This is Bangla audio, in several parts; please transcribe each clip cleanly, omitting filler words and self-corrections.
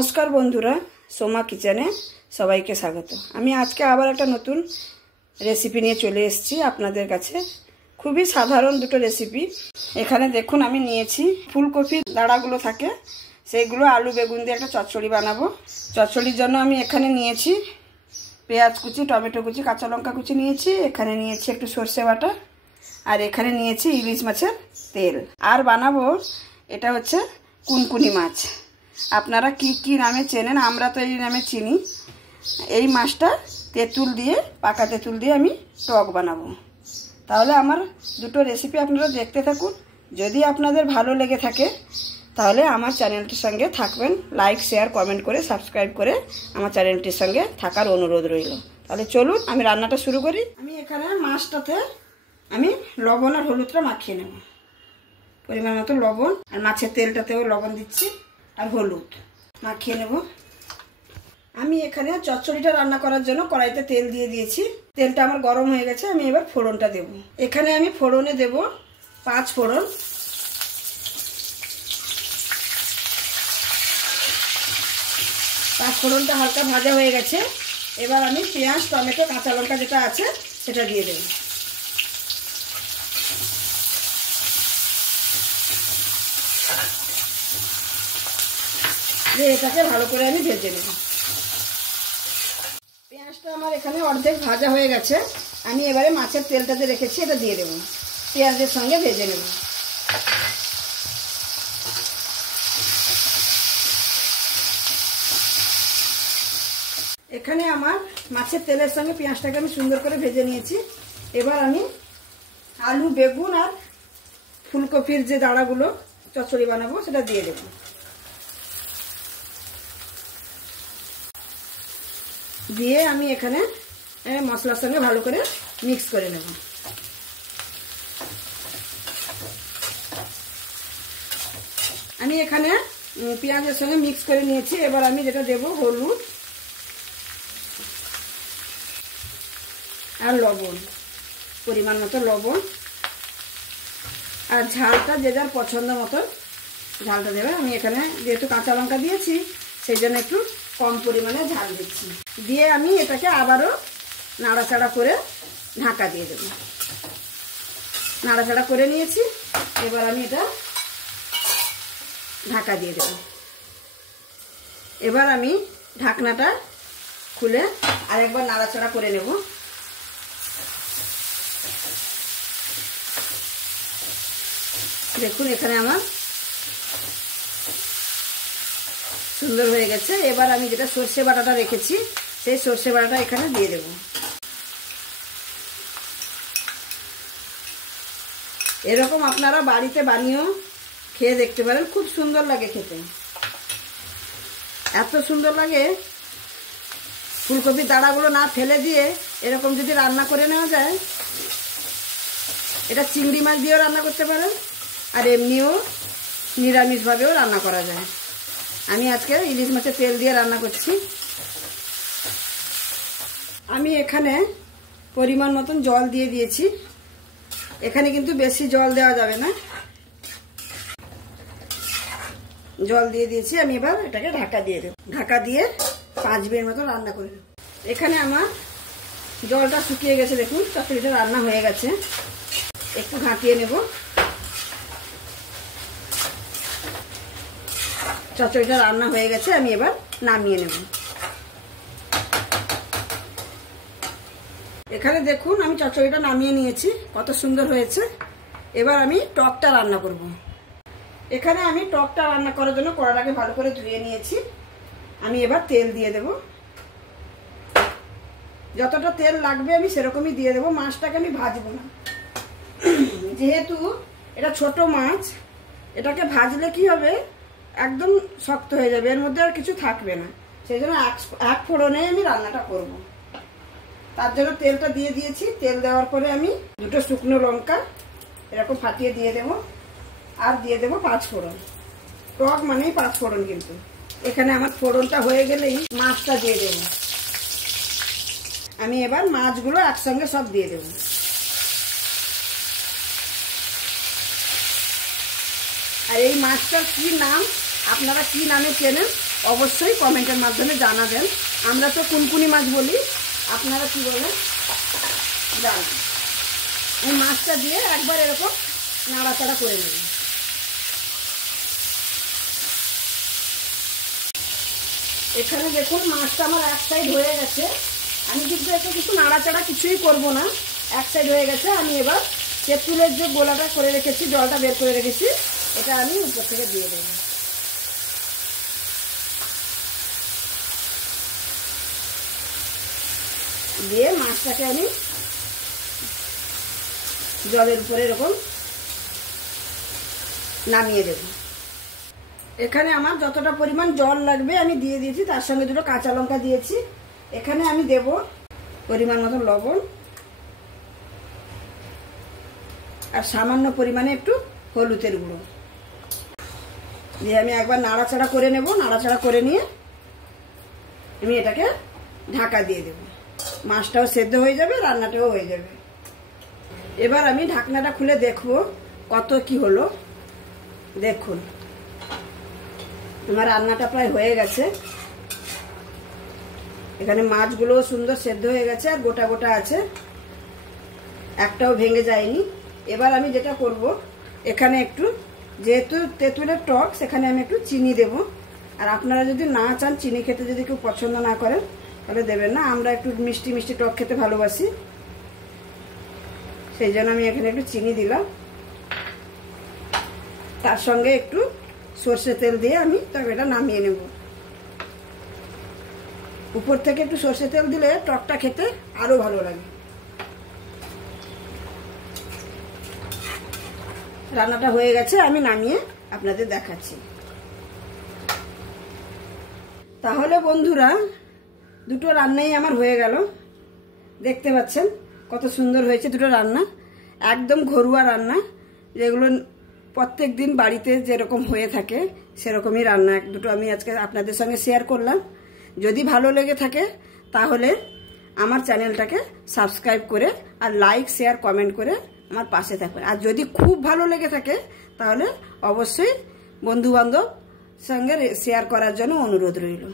नमस्कार बंधुरा सोमा किचेने सबाइके स्वागत। आमी आज के आबार एक नतून रेसिपि निये चले एसेछि आपनादेर काछे। खूबई साधारण दुटो रेसिपि। एखाने देखुन आमी नियेछि फुलकपिर दाड़ागुलो थाके सेइगुलो आलू बेगुन दिये एकटा चच्चड़ी बानाबो। चच्चड़िर जन्य आमी एखाने नियेछि पेঁয়াজ कुचि, टमेटो कुचि, काँचा लंका कुचि नियेछि। एखाने नियेछि एकटु सर्षे बाटा और एखाने नियेछि इलिश माछेर तेल। और बानाबो एटा हच्छे कुनकुनी माछ। আপনারা কি কি নামে চেনেন, আমরা তো এই নামে চিনি। এই মাছটা তেঁতুল দিয়ে, পাকা তেঁতুল দিয়ে আমি টক বানাবো। তাহলে আমার দুটো রেসিপি আপনারা দেখতে থাকুন। যদি আপনাদের ভালো লেগে থাকে তাহলে আমার চ্যানেলটির সঙ্গে থাকবেন। লাইক শেয়ার কমেন্ট করে সাবস্ক্রাইব করে আমার চ্যানেলটির সঙ্গে থাকার অনুরোধ রইল। তাহলে চলুন আমি রান্নাটা শুরু করি। আমি এখানে মাছটাতে আমি লবণ আর হলুদটা মাখিয়ে নেব। পরিমাণ মতো লবণ আর মাছের তেলটাতেও লবণ দিচ্ছি আর হলুদ মাখিয়ে নেব। আমি এখানে চচ্চড়িটা রান্না করার জন্য কড়াইতে তেল দিয়ে দিয়েছি। তেলটা আমার গরম হয়ে গেছে। আমি এবার ফোড়নটা দেব। এখানে আমি ফোড়নে দেব 5 ফোড়ন। ফোড়নটা হালকা ভাজা হয়ে গেছে। এবার আমি পেঁয়াজ, টমেটো, কাঁচা লঙ্কা যেটা আছে সেটা দিয়ে দেব। এটাকে ভালো করে আমি ভেজে নেব। পেঁয়াজটা আমার এখানে অর্ধেক ভাজা হয়ে গেছে। আমি এবারে মাছের তেলটাতে রেখেছি এটা দিয়ে দেব। পেঁয়াজের সঙ্গে ভেজে নেব। এখানে আমার মাছের তেলের সঙ্গে পেঁয়াজটাকে আমি সুন্দর করে ভেজে নিয়েছি। এবার আমি আলু, বেগুন আর ফুলকপির যে দাঁড়াগুলো চচ্চড়ি বানাবো সেটা দিয়ে দেব। দিয়ে আমি এখানে মশলার সঙ্গে ভালো করে মিক্স করে নেব। আমি এখানে পেঁয়াজের সঙ্গে মিক্স করে নিয়েছি। এবার আমি যেটা দেব হলুদ আর লবণ, পরিমাণ মতো লবণ আর ঝালটা যে যার পছন্দ মতো ঝালটা দেবে। আমি এখানে যেহেতু কাঁচা লঙ্কা দিয়েছি সেই জন্য একটু কম পরিমাণে ঝাল দিচ্ছি। দিয়ে আমি এটাকে আবারও নাড়াচাড়া করে ঢাকা দিয়ে দেব। নাড়াচাড়া করে নিয়েছি। এবার আমি এটা ঢাকা দিয়ে দেব। এবার আমি ঢাকনাটা খুলে আরেকবার নাড়াচাড়া করে নেব। দেখুন এখানে আমার সুন্দর হয়ে গেছে। এবার আমি যেটা সর্ষে বাটাটা রেখেছি সেই সর্ষে বাটাটা এখানে দিয়ে দেব। এরকম আপনারা বাড়িতে বানিয়েও খেয়ে দেখতে পারেন। খুব সুন্দর লাগে খেতে। এত সুন্দর লাগে। ফুলকপির দাঁড়াগুলো না ফেলে দিয়ে এরকম যদি রান্না করে নেওয়া যায়, এটা চিংড়ি মাছ দিয়েও রান্না করতে পারেন আর এমনিও নিরামিষভাবেও রান্না করা যায়। আমি আজকে ইলিশ মাছের তেল দিয়ে রান্না করছি। আমি এখানে পরিমাণ মতন জল দিয়ে দিয়েছি। এখানে কিন্তু বেশি জল দেওয়া যাবে না। জল দিয়ে দিয়েছি। আমি এবার এটাকে ঢাকা দিয়ে দেব। ঢাকা দিয়ে 5 মিনিট মতো রান্না করে নেব। এখানে আমার জলটা শুকিয়ে গেছে। দেখুন চচ্চড়িটা রান্না হয়ে গেছে। একটু ঘাঁটিয়ে নেব। চচ্চড়িটা রান্না হয়ে গেছে। আমি এবার নামিয়ে নেব। এখানে দেখুন আমি চচ্চড়িটা নামিয়ে নিয়েছি। কত সুন্দর হয়েছে। এবার আমি টকটা রান্না করব। এখানে আমি টকটা রান্না করার জন্য কড়াটাকে ভালো করে ধুয়ে নিয়েছি। আমি এবার তেল দিয়ে দেব। যতটা তেল লাগবে আমি সেরকমই দিয়ে দেব। মাছটাকে আমি ভাজবো না, যেহেতু এটা ছোট মাছ। এটাকে ভাজলে কি হবে, একদম শক্ত হয়ে যাবে, এর মধ্যে আর কিছু থাকবে না। সেই জন্য এক ফোড়নে আমি রান্নাটা করব। তার জন্য তেলটা দিয়ে দিয়েছি। তেল দেওয়ার পরে আমি দুটো শুকনো লঙ্কা এরকম ফাটিয়ে দিয়ে দেব আর দিয়ে দেব 5 ফোড়ন। টক মানেই 5 ফোড়ন। কিন্তু এখানে আমার ফোড়নটা হয়ে গেলেই মাছটা দিয়ে দেব। আমি এবার মাছগুলো একসঙ্গে সব দিয়ে দেব। আর এই মাছটার কি নাম আপনারা কি নামে চেনেন অবশ্যই কমেন্টের মাধ্যমে জানাবেন। আমরা তো কুনকুনি মাছ বলি, আপনারা কি বলেন জানান। এই মাছটা দিয়ে একবার এরকম নাড়াচাড়া করে নেবেন। এখানে দেখুন মাছটা আমার এক সাইড হয়ে গেছে। আমি কিন্তু এতে কিছু নাড়াচাড়া কিছুই করব না, এক সাইড হয়ে গেছে। আমি এবার তেঁতুলের যে গোলাটা করে রেখেছি, জলটা বের করে রেখেছি, এটা আমি উপর থেকে দিয়ে দেব। দিয়ে মাছটাকে আমি জলের উপরে এরকম নামিয়ে দেব। এখানে আমার যতটা পরিমাণ জল লাগবে আমি দিয়ে দিয়েছি, তার সঙ্গে দুটো কাঁচা লঙ্কা দিয়েছি। এখানে আমি দেব পরিমাণ মতো লবণ আর সামান্য পরিমাণে একটু হলুদের গুঁড়ো দিয়ে আমি একবার নাড়াচাড়া করে নেব। নাড়াচাড়া করে নিয়ে আমি এটাকে ঢাকা দিয়ে দেব। মাছটাও সেদ্ধ হয়ে যাবে, রান্নাটাও হয়ে যাবে। এবার আমি ঢাকনাটা খুলে দেখব কত কি হলো। দেখুন আমার রান্নাটা প্রায় হয়ে গেছে। এখানে মাছগুলো সুন্দর সেদ্ধ হয়ে গেছে আর গোটা গোটা আছে, একটাও ভেঙে যায়নি। এবার আমি যেটা করব, এখানে একটু যেহেতু তেঁতুলের টক, সেখানে আমি একটু চিনি দেব। আর আপনারা যদি না চান চিনি খেতে, যদি কেউ পছন্দ না করেন তাহলে দেবেন না। আমরা একটু মিষ্টি মিষ্টি টক খেতে ভালোবাসি, সেই জন্য আমি এখানে একটু চিনি দিলাম। তার সঙ্গে একটু সর্ষে তেল দিয়ে আমি তরকারিটা নামিয়ে নেব। উপর থেকে একটু সর্ষে তেল দিলে টকটা খেতে আরো ভালো লাগে। রান্নাটা হয়ে গেছে, আমি নামিয়ে আপনাদের দেখাচ্ছি। তাহলে বন্ধুরা দুটো রান্নাই আমার হয়ে গেল। দেখতে পাচ্ছেন কত সুন্দর হয়েছে দুটো রান্না, একদম ঘরোয়া রান্না, যেগুলো প্রত্যেক দিন বাড়িতে যেরকম হয়ে থাকে সেরকমই রান্না দুটো আমি আজকে আপনাদের সঙ্গে শেয়ার করলাম। যদি ভালো লেগে থাকে তাহলে আমার চ্যানেলটাকে সাবস্ক্রাইব করে আর লাইক শেয়ার কমেন্ট করে আমার পাশে থাকবেন। আর যদি খুব ভালো লেগে থাকে তাহলে অবশ্যই বন্ধুবান্ধব সঙ্গে শেয়ার করার জন্য অনুরোধ রইল।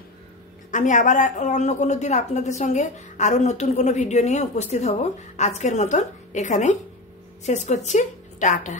আমি আবার অন্য কোনো দিন আপনাদের সঙ্গে আরও নতুন কোনো ভিডিও নিয়ে উপস্থিত হব। আজকের মতন এখানেই শেষ করছি। টাটা।